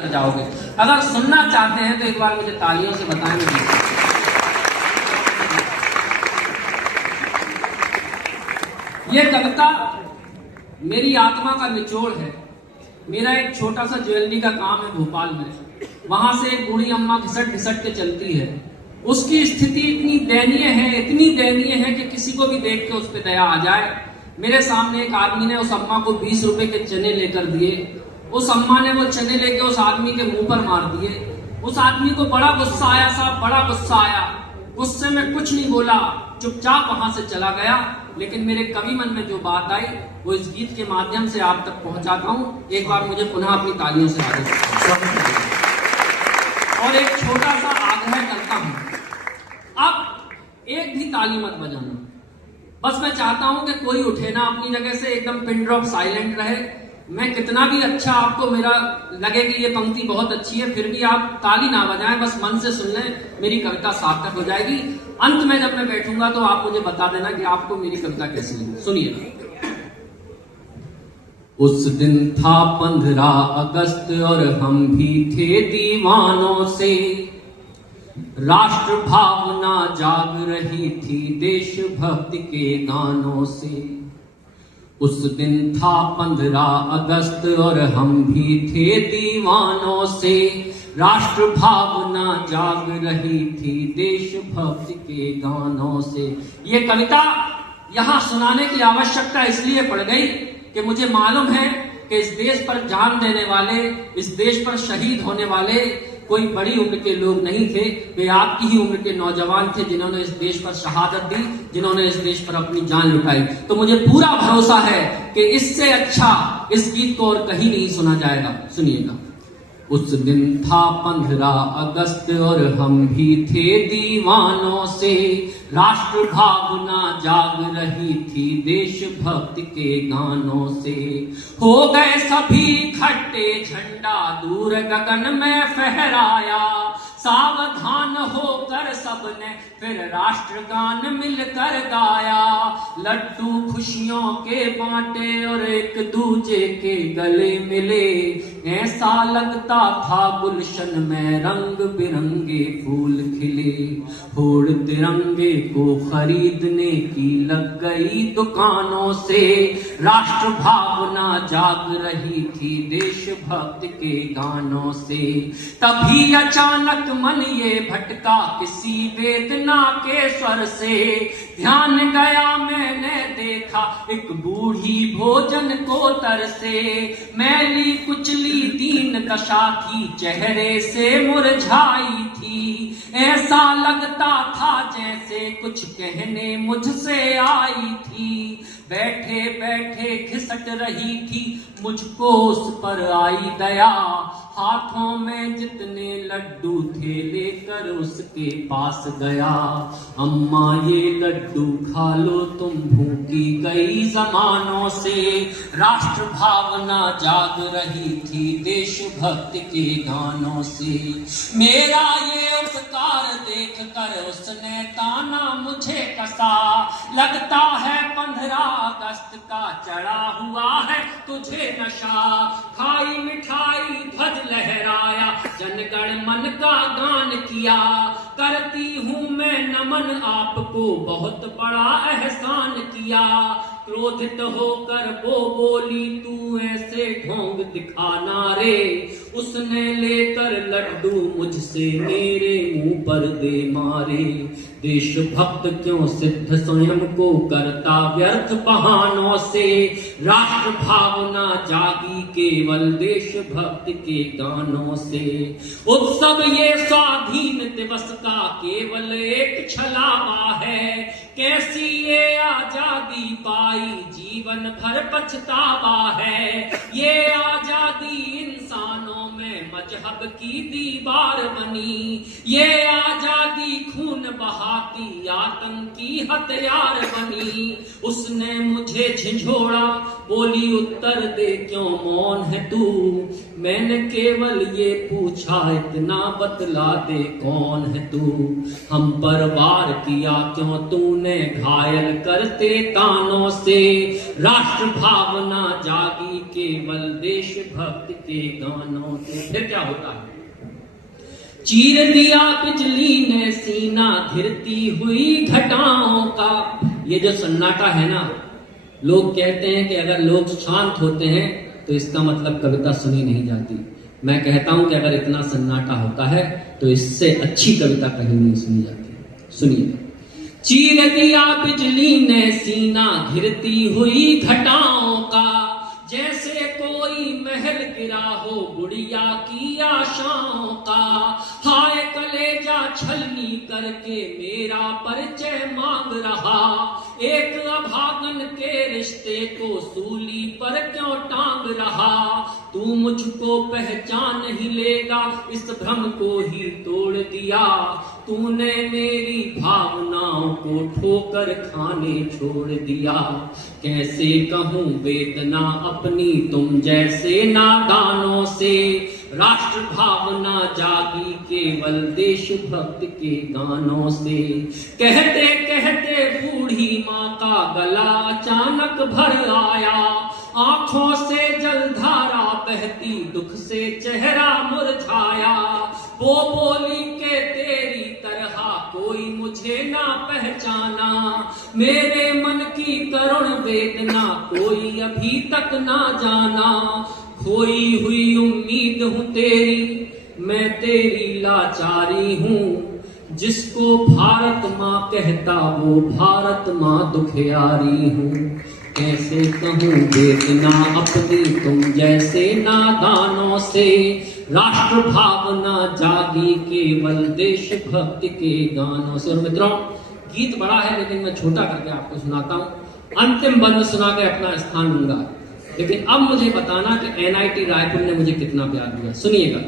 जाओगे। अगर सुनना चाहते हैं तो एक बार मुझे तालियों से बताएंगे। ये कविता मेरी आत्मा का निचोड़ है। मेरा एक छोटा सा ज्वेलरी का काम है भोपाल में। वहां से एक बूढ़ी अम्मा घिसट घिसट के चलती है। उसकी स्थिति इतनी दयनीय है कि किसी को भी देख के उस पर दया आ जाए। मेरे सामने एक आदमी ने उस अम्मा को 20 रुपए के चने लेकर दिए। उस अम्मा ने वो चने लेके उस आदमी के मुंह पर मार दिए। उस आदमी को बड़ा गुस्सा आया साहब, बड़ा गुस्सा आया। गुस्से में कुछ नहीं बोला, चुपचाप वहां से चला गया। लेकिन मेरे कवि मन में जो बात आई वो इस गीत के माध्यम से आप तक पहुंचाता हूं। एक बार मुझे पुनः अपनी तालियों से आगे और एक छोटा सा आग्रह करता हूं, अब एक भी ताली मत बजाना। बस मैं चाहता हूं कि कोई उठे ना अपनी जगह से, एकदम पिन ड्रॉप साइलेंट रहे। मैं कितना भी अच्छा आपको मेरा लगे कि ये पंक्ति बहुत अच्छी है, फिर भी आप ताली ना बजाएं, बस मन से सुन लें, मेरी कविता सार्थक हो जाएगी। अंत में जब मैं बैठूंगा तो आप मुझे बता देना कि आपको मेरी कविता कैसी लगी। सुनिए। उस दिन था 15 अगस्त और हम भी थे दीवानों से। राष्ट्र भावना जाग रही थी देशभक्ति के गानों से। उस दिन था 15 अगस्त और हम भी थे दीवानों से। राष्ट्र भावना जाग रही थी देशभक्ति के गानों से। ये कविता यहां सुनाने की आवश्यकता इसलिए पड़ गई कि मुझे मालूम है कि इस देश पर जान देने वाले, इस देश पर शहीद होने वाले कोई बड़ी उम्र के लोग नहीं थे। वे आपकी ही उम्र के नौजवान थे जिन्होंने इस देश पर शहादत दी, जिन्होंने इस देश पर अपनी जान लुटाई। तो मुझे पूरा भरोसा है कि इससे अच्छा इस गीत को और कहीं नहीं सुना जाएगा। सुनिएगा। उस दिन था 15 अगस्त और हम भी थे दीवानों से। राष्ट्र भावना जाग रही थी देशभक्ति के गानों से। हो गए सभी इकट्ठे, झंडा दूर गगन में फहराया। सावधान होकर सबने फिर राष्ट्रगान मिलकर गाया। लड्डू खुशियों के बांटे और एक दूजे के गले मिले। ऐसा लगता था गुलशन में रंग बिरंगे फूल खिले। होड़ तिरंगे को खरीदने की लग गई दुकानों से। राष्ट्र भावना जाग रही थी देशभक्ति के गानों से। तभी अचानक मन ये भटका किसी वेदना के स्वर से। ध्यान गया मैंने देखा एक बूढ़ी भोजन को तरसे। मैली कुचली दीन दशा थी, चेहरे से मुरझाई थी। ऐसा लगता था जैसे कुछ कहने मुझसे आई थी। बैठे बैठे खिसक रही थी, मुझको उस पर आई दया। हाथों में जितने लड्डू थे लेकर उसके पास गया। अम्मा ये लड्डू खा लो तुम भूखी गई जमानों से। राष्ट्र भावना जाग रही थी देशभक्ति के गानों से। मेरा ये उपकार देख कर उसने ताना मुझे कसा। लगता है 15 अगस्त का चढ़ा हुआ है तुझे नशा। खाई मिठाई ध्वज लहराया, जनगण मन का गान किया। करती हूँ मैं नमन आपको, बहुत बड़ा एहसान किया। क्रोधित होकर वो बोली तू ऐसे ढोंग दिखाना रे। उसने लेकर लड्डू मुझसे मेरे मुंह पर दे मारे। देशभक्त क्यों सिद्ध स्वयं को करता व्यर्थ बहानों से। राष्ट्र भावना जागी केवल देशभक्ति के गानों से। उत्सव ये स्वाधीन दिवस का केवल एक छलावा है। कैसी ये आजादी पाई जीवन भर पछतावा है। ये आजादी इंसानों में मजहब की दीवार बनी। ये आजादी खून बहाती आतंकी हथियार बनी। उसने मुझे झिझोड़ा, बोली उत्तर दे क्यों मौन है तू। मैंने केवल ये पूछा इतना बतला दे कौन है तू। हम पर वार किया क्यों तूने घायल करते तानों से। राष्ट्र भावना जागी केवल देशभक्ति के गानों से। फिर क्या होता है? चीर दिया बिजली ने सीना घिरती हुई घटाओं का। ये जो सन्नाटा है ना, लोग कहते हैं कि अगर लोग शांत होते हैं तो इसका मतलब कविता सुनी नहीं जाती। मैं कहता हूं कि अगर इतना सन्नाटा होता है तो इससे अच्छी कविता कहीं नहीं सुनी जाती। सुनिए। चीर दिया बिजली ने सीना घिरती हुई घटाओं का, जैसे कोई महल गिरा हो गुड़िया की आशाओं का। हाय कलेजा छलनी करके मेरा परिचय मांग रहा, एक अभागन के रिश्ते को सूली पर क्यों टांग रहा। तू मुझको पहचान नहीं लेगा, इस भ्रम को ही तोड़ दिया। तूने मेरी भावनाओं को ठोकर खाने छोड़ दिया। कैसे कहूँ वेदना अपनी तुम जैसे नादानों से, राष्ट्र भावना जागी केवल देशभक्ति के गानों से। कहते कहते बूढ़ी माँ का गला अचानक भर आया, आंखों से जलधारा बहती दुख से चेहरा मुरझाया। वो बोली के तेरी तरह कोई मुझे ना पहचाना, मेरे मन की करुण वेदना कोई अभी तक ना जाना। खोई हुई उम्मीद हूँ तेरी, मैं तेरी लाचारी हूँ, जिसको भारत माँ कहता वो भारत माँ दुखियारी हूँ। कैसे कहूँ वेदना अपनी तुम जैसे नादानों से, राष्ट्र भावना जागी केवल देशभक्ति के गानों से। और मित्रों, गीत बड़ा है लेकिन मैं छोटा करके आपको सुनाता हूँ। अंतिम बंद सुना के अपना स्थान लूंगा, लेकिन अब मुझे बताना कि एनआईटी रायपुर ने मुझे कितना प्यार दिया। सुनिएगा।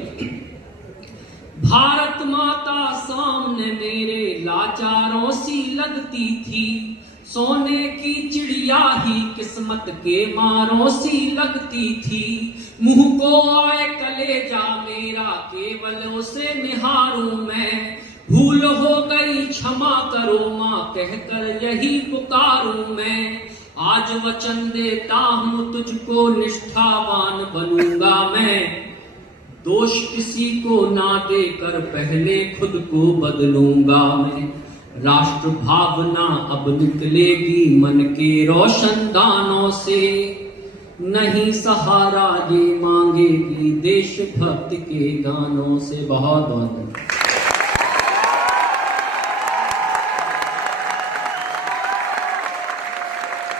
भारत माता सामने मेरे लाचारों सी लगती थी, सोने की चिड़िया ही किस्मत के मारों सी लगती थी। मुंह को आए कलेजा मेरा केवल उसे निहारूं मैं, भूल हो गई क्षमा करो माँ कहकर यही पुकारूं मैं। आज वचन देता हूँ तुझको निष्ठावान बनूंगा मैं, दोष किसी को ना देकर पहले खुद को बदलूंगा मैं। राष्ट्र भावना अब निकलेगी मन के रोशनदानों से, नहीं सहारा ये मांगेगी देशभक्ति के गानों से। बहुत बहुत